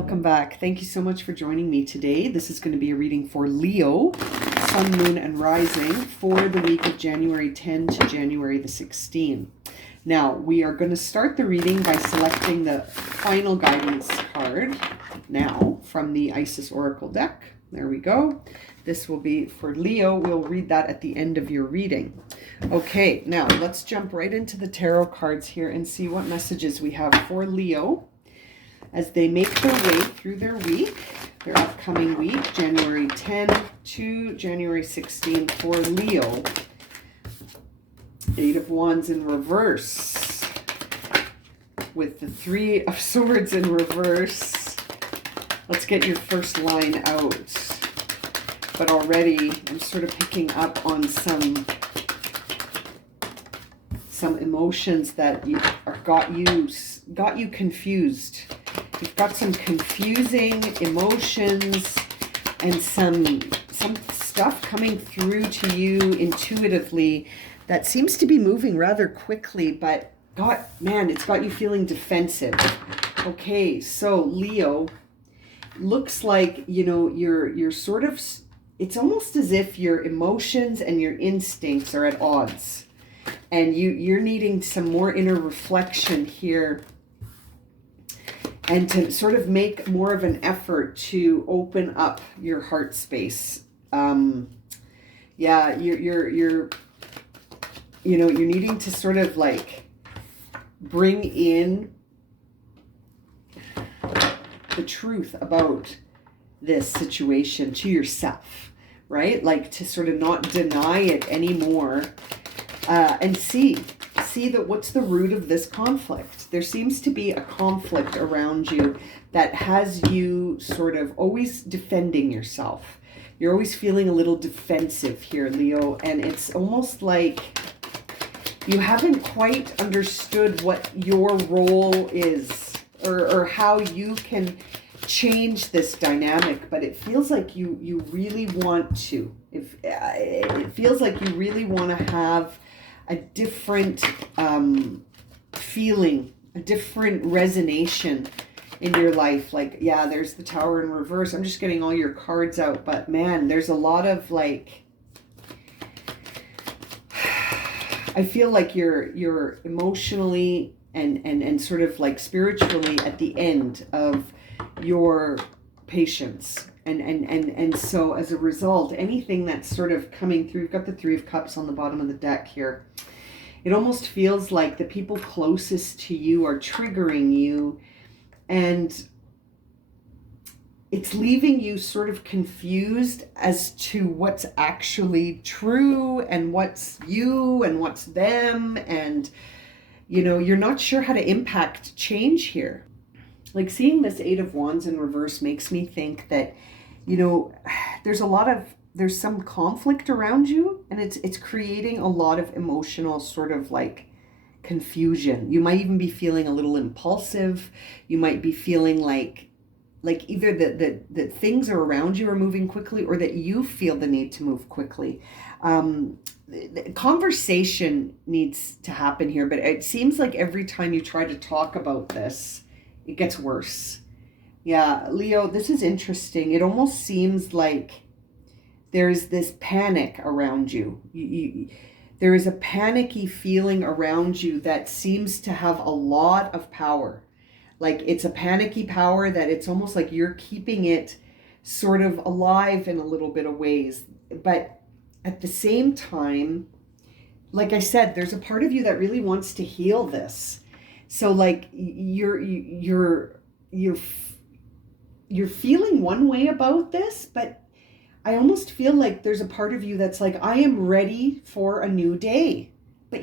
welcome back. Thank you so much for joining me today. This is going to be a reading for Leo, Sun, Moon, and Rising for the week of January 10 to January the 16th. Now, we are going to start the reading by selecting the final guidance card now from the Isis Oracle deck. There we go. This will be for Leo. We'll read that at the end of your reading. Okay, now let's jump right into the tarot cards here and see what messages we have for Leo as they make their way through their week, their upcoming week, January 10 to January 16 for Leo. Eight of Wands in reverse with the Three of Swords in reverse. Let's get your first line out. But already I'm sort of picking up on some emotions that got you confused. You've got some confusing emotions and some stuff coming through to you intuitively that seems to be moving rather quickly, but it's got you feeling defensive. Okay, so Leo, looks like, you're sort of, it's almost as if your emotions and your instincts are at odds. And you're needing some more inner reflection here and to sort of make more of an effort to open up your heart space. You're needing to sort of like bring in the truth about this situation to yourself, right? Like to sort of not deny it anymore, and see that what's the root of this conflict. There seems to be a conflict around you that has you sort of always defending yourself. You're always feeling a little defensive here, Leo, and it's almost like you haven't quite understood what your role is or how you can change this dynamic, but it feels like you really want to. It feels like you really want to have a different feeling, a different resonation in your life. Like, yeah, there's the Tower in reverse. I'm just getting all your cards out, but man, there's a lot of like, I feel like you're emotionally and sort of like spiritually at the end of your patience. And so as a result, anything that's sort of coming through, you've got the Three of Cups on the bottom of the deck here. It almost feels like the people closest to you are triggering you, and it's leaving you sort of confused as to what's actually true and what's you and what's them. And, you're not sure how to impact change here. Like seeing this Eight of Wands in reverse makes me think that, there's some conflict around you, and it's creating a lot of emotional sort of like confusion. You might even be feeling a little impulsive. You might be feeling like either that things are around you are moving quickly, or that you feel the need to move quickly. The conversation needs to happen here, but it seems like every time you try to talk about this, it gets worse. Yeah, Leo, this is interesting. It almost seems like there's this panic around you. There is a panicky feeling around you that seems to have a lot of power. Like it's a panicky power that it's almost like you're keeping it sort of alive in a little bit of ways. But at the same time, like I said, there's a part of you that really wants to heal this. So like you're feeling one way about this, but I almost feel like there's a part of you that's like, I am ready for a new day. But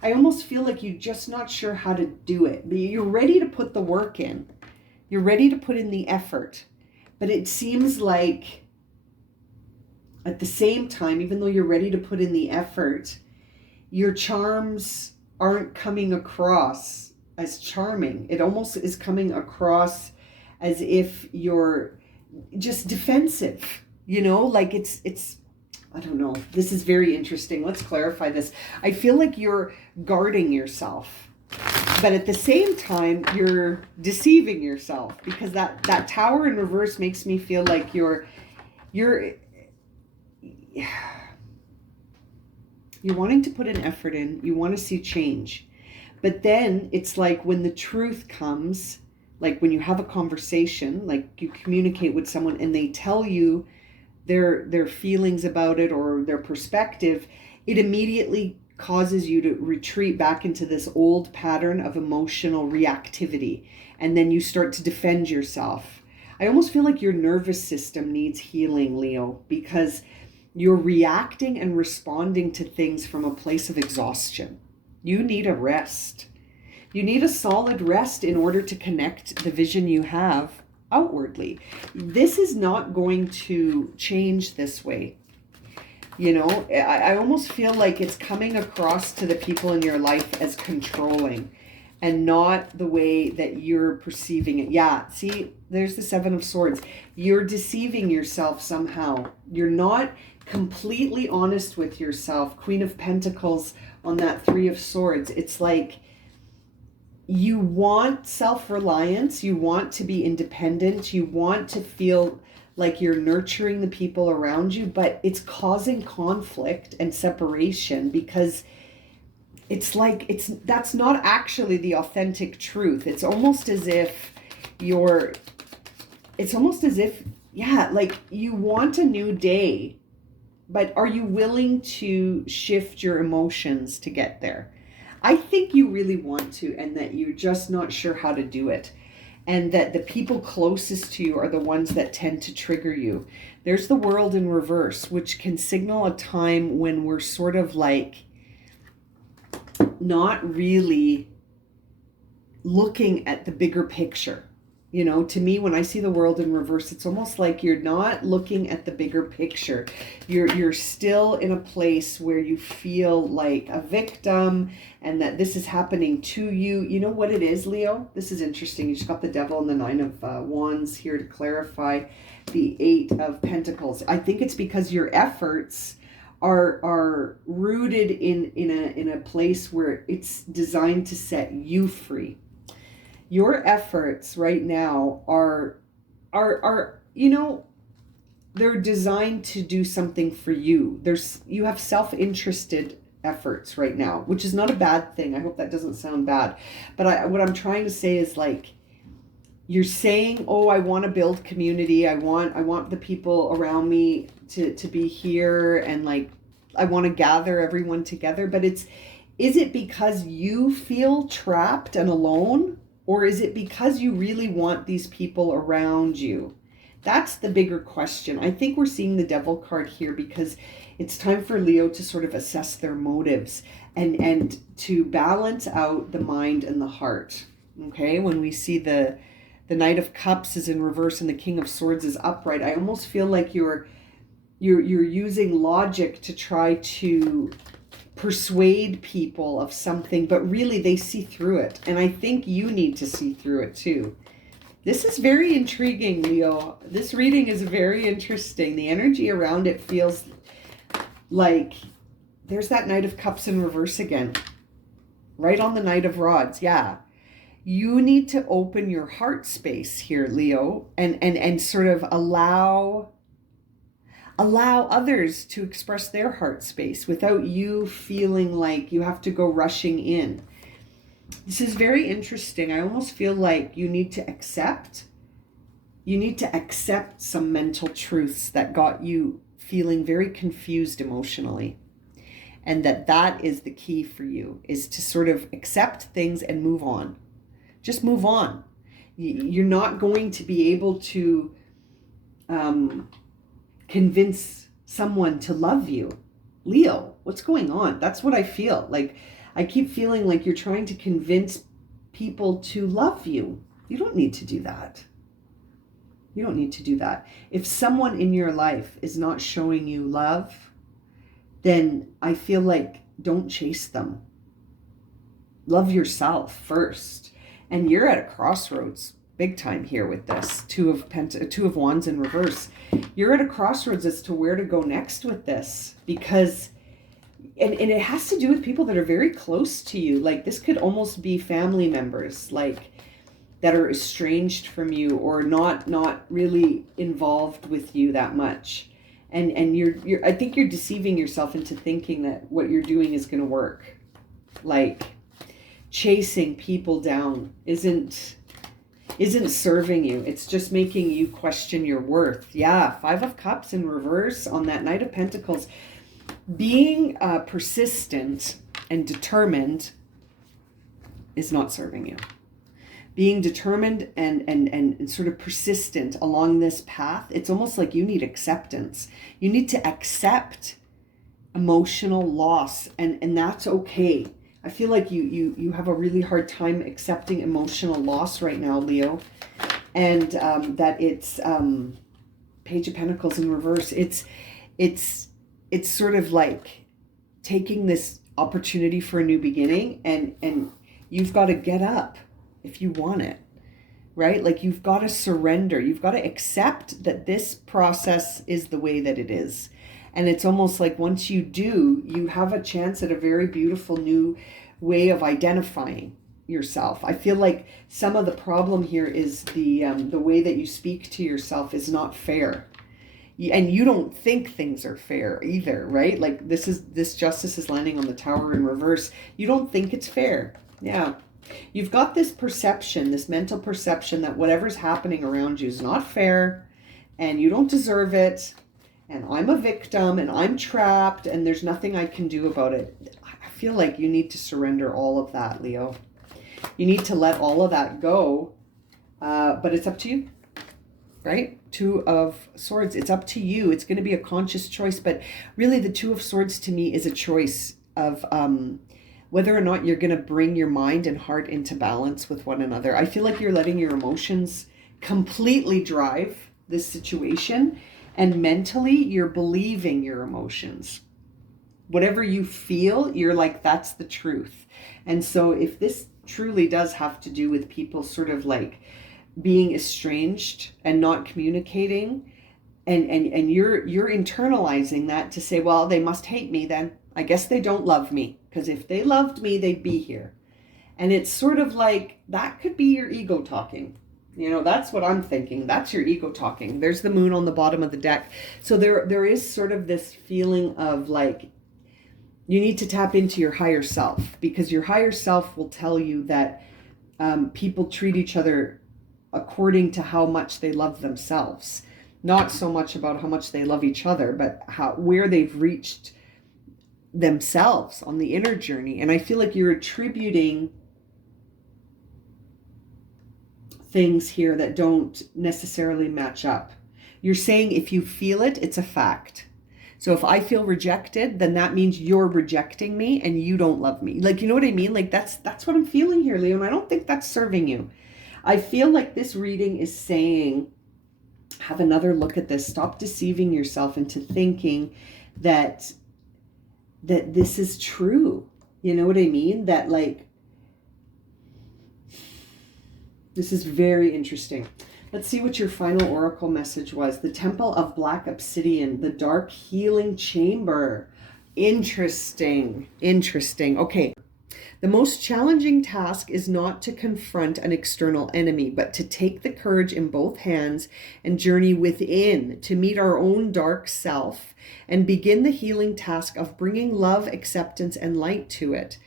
I almost feel like you're just not sure how to do it. But you're ready to put the work in. You're ready to put in the effort. But it seems like at the same time, even though you're ready to put in the effort, your charms aren't coming across as charming. It almost is coming across as if you're just defensive, like it's, I don't know. This is very interesting. Let's clarify this. I feel like you're guarding yourself. But at the same time, you're deceiving yourself, because that Tower in reverse makes me feel like you're wanting to put an effort in, you want to see change. But then it's like when the truth comes, like when you have a conversation, like you communicate with someone and they tell you their feelings about it or their perspective, it immediately causes you to retreat back into this old pattern of emotional reactivity. And then you start to defend yourself. I almost feel like your nervous system needs healing, Leo, because you're reacting and responding to things from a place of exhaustion. You need a rest. You need a solid rest in order to connect the vision you have outwardly. This is not going to change this way. You know, I almost feel like it's coming across to the people in your life as controlling and not the way that you're perceiving it. Yeah, see, there's the Seven of Swords. You're deceiving yourself somehow. You're not completely honest with yourself. Queen of Pentacles on that Three of Swords. It's like you want self-reliance. You want to be independent. You want to feel like you're nurturing the people around you, but it's causing conflict and separation, because it's like that's not actually the authentic truth. It's almost as if yeah, like you want a new day, but are you willing to shift your emotions to get there? I think you really want to, and that you're just not sure how to do it. And that the people closest to you are the ones that tend to trigger you. There's the World in reverse, which can signal a time when we're sort of like not really looking at the bigger picture. You know, to me, when I see the World in reverse, it's almost like you're not looking at the bigger picture. You're still in a place where you feel like a victim and that this is happening to you. You know what it is, Leo? This is interesting. You just got the Devil and the Nine of Wands here to clarify the Eight of Pentacles. I think it's because your efforts are rooted in a place where it's designed to set you free. Your efforts right now are you know, they're designed to do something for you. You have self-interested efforts right now, which is not a bad thing. I hope that doesn't sound bad. But what I'm trying to say is, like, you're saying, oh, I want to build community. I want the people around me to be here, and like I want to gather everyone together. But is it because you feel trapped and alone? Or is it because you really want these people around you? That's the bigger question. I think we're seeing the Devil card here because it's time for Leo to sort of assess their motives and to balance out the mind and the heart. Okay, when we see the Knight of Cups is in reverse and the King of Swords is upright, I almost feel like you're using logic to try to persuade people of something, but really they see through it. And I think you need to see through it too. This is very intriguing, Leo. This reading is very interesting. The energy around it feels like there's that Knight of Cups in reverse again. Right on the Knight of Rods. Yeah. You need to open your heart space here, Leo, and sort of allow others to express their heart space without you feeling like you have to go rushing in. This is very interesting. I almost feel like you need to accept some mental truths that got you feeling very confused emotionally. And that is the key for you, is to sort of accept things and move on. Just move on. You're not going to be able to convince someone to love you. Leo, what's going on? That's what I feel. Like, I keep feeling like you're trying to convince people to love you. You don't need to do that. You don't need to do that. If someone in your life is not showing you love, then I feel like don't chase them. Love yourself first. And you're at a crossroads big time here with this Two of Wands in reverse. You're at a crossroads as to where to go next with this, because and it has to do with people that are very close to you. Like this could almost be family members, like that are estranged from you or not really involved with you that much. And you're I think you're deceiving yourself into thinking that what you're doing is going to work. Like chasing people down isn't serving you. It's just making you question your worth. Yeah, 5 of Cups in reverse on that Knight of Pentacles. Being persistent and determined is not serving you. Being determined and sort of persistent along this path, it's almost like you need acceptance. You need to accept emotional loss, and that's okay. I feel like you have a really hard time accepting emotional loss right now, Leo, and that it's Page of Pentacles in reverse. It's sort of like taking this opportunity for a new beginning, and you've got to get up if you want it, right? Like you've got to surrender. You've got to accept that this process is the way that it is. And it's almost like once you do, you have a chance at a very beautiful new way of identifying yourself. I feel like some of the problem here is the way that you speak to yourself is not fair. And you don't think things are fair either, right? Like this Justice is landing on the Tower in reverse. You don't think it's fair. Yeah. You've got this perception, this mental perception that whatever's happening around you is not fair and you don't deserve it. And I'm a victim and I'm trapped and there's nothing I can do about it. I feel like you need to surrender all of that, Leo. You need to let all of that go. But it's up to you, right? 2 of Swords. It's up to you. It's going to be a conscious choice. But really the 2 of Swords to me is a choice of whether or not you're going to bring your mind and heart into balance with one another. I feel like you're letting your emotions completely drive this situation. And mentally, you're believing your emotions. Whatever you feel, you're like, that's the truth. And so if this truly does have to do with people sort of like being estranged and not communicating, and you're internalizing that to say, well, they must hate me then. I guess they don't love me. Because if they loved me, they'd be here. And it's sort of like, that could be your ego talking. You know, that's what I'm thinking. That's your ego talking. There's the moon on the bottom of the deck. So there is sort of this feeling of like, you need to tap into your higher self, because your higher self will tell you that people treat each other according to how much they love themselves. Not so much about how much they love each other, but where they've reached themselves on the inner journey. And I feel like you're attributing things here that don't necessarily match up. You're saying if you feel it, it's a fact. So if I feel rejected, then that means you're rejecting me and you don't love me. Like, you know what I mean? Like that's what I'm feeling here, Leo, and I don't think that's serving you. I feel like this reading is saying, have another look at this. Stop deceiving yourself into thinking that this is true. You know what I mean? That like, this is very interesting. Let's see what your final oracle message was. The Temple of Black Obsidian, the Dark Healing Chamber. Interesting. Interesting. Okay. The most challenging task is not to confront an external enemy, but to take the courage in both hands and journey within to meet our own dark self and begin the healing task of bringing love, acceptance, and light to it.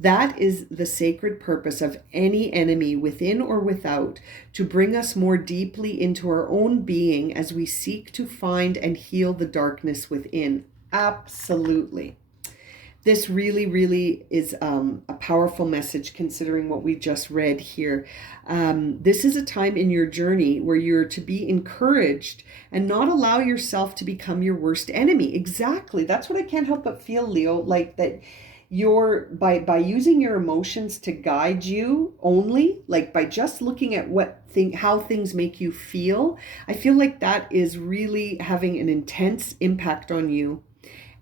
That is the sacred purpose of any enemy, within or without, to bring us more deeply into our own being as we seek to find and heal the darkness within. Absolutely. This really, really is a powerful message considering what we just read here. This is a time in your journey where you're to be encouraged and not allow yourself to become your worst enemy. Exactly. That's what I can't help but feel, Leo, like that. You're by using your emotions to guide you only, like by just looking at how things make you feel, I feel like that is really having an intense impact on you,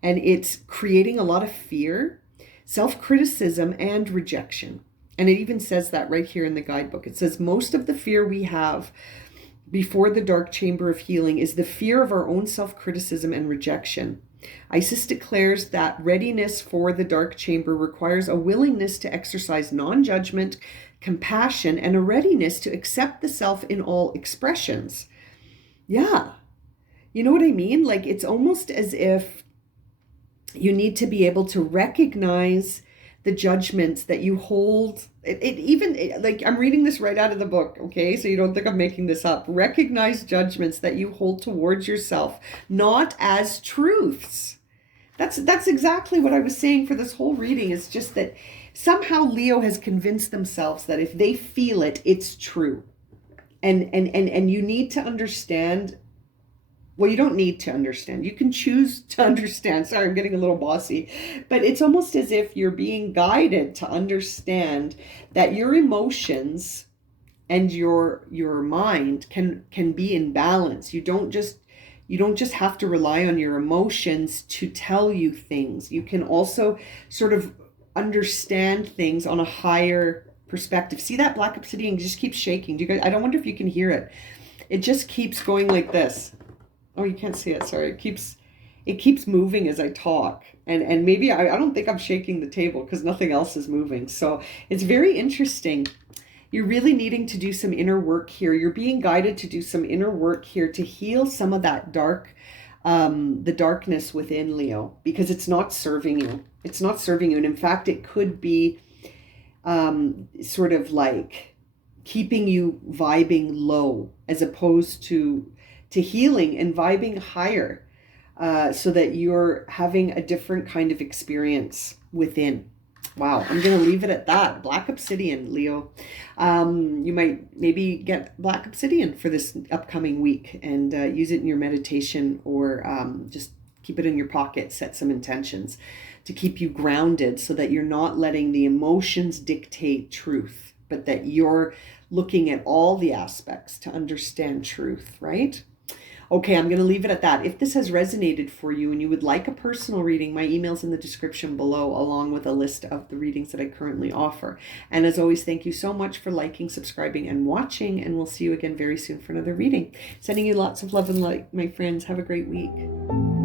and it's creating a lot of fear, self-criticism, and rejection. And it even says that right here in the guidebook. It says most of the fear we have before the dark chamber of healing is the fear of our own self-criticism and rejection. Isis declares that readiness for the dark chamber requires a willingness to exercise non-judgment, compassion, and a readiness to accept the self in all expressions. Yeah. You know what I mean? Like, it's almost as if you need to be able to recognize the judgments that you hold. Like, I'm reading this right out of the book, okay? So you don't think I'm making this up. Recognize judgments that you hold towards yourself, not as truths. That's exactly what I was saying for this whole reading. It's just that somehow Leo has convinced themselves that if they feel it, it's true. And you need to understand. Well, you don't need to understand. You can choose to understand. Sorry, I'm getting a little bossy. But it's almost as if you're being guided to understand that your emotions and your mind can be in balance. You don't just have to rely on your emotions to tell you things. You can also sort of understand things on a higher perspective. See that black obsidian just keeps shaking. Do you guys? I don't wonder if you can hear it. It just keeps going like this. Oh, you can't see it. Sorry. It keeps moving as I talk. And maybe I don't think I'm shaking the table because nothing else is moving. So it's very interesting. You're really needing to do some inner work here. You're being guided to do some inner work here to heal some of that the darkness within, Leo, because it's not serving you. It's not serving you. And in fact, it could be sort of like keeping you vibing low as opposed to healing and vibing higher, so that you're having a different kind of experience within. Wow, I'm going to leave it at that. Black obsidian, Leo. You might maybe get black obsidian for this upcoming week and use it in your meditation, or just keep it in your pocket, set some intentions to keep you grounded so that you're not letting the emotions dictate truth, but that you're looking at all the aspects to understand truth, right? Okay, I'm going to leave it at that. If this has resonated for you and you would like a personal reading, my email's in the description below, along with a list of the readings that I currently offer. And as always, thank you so much for liking, subscribing, and watching. And we'll see you again very soon for another reading. Sending you lots of love and light, my friends. Have a great week.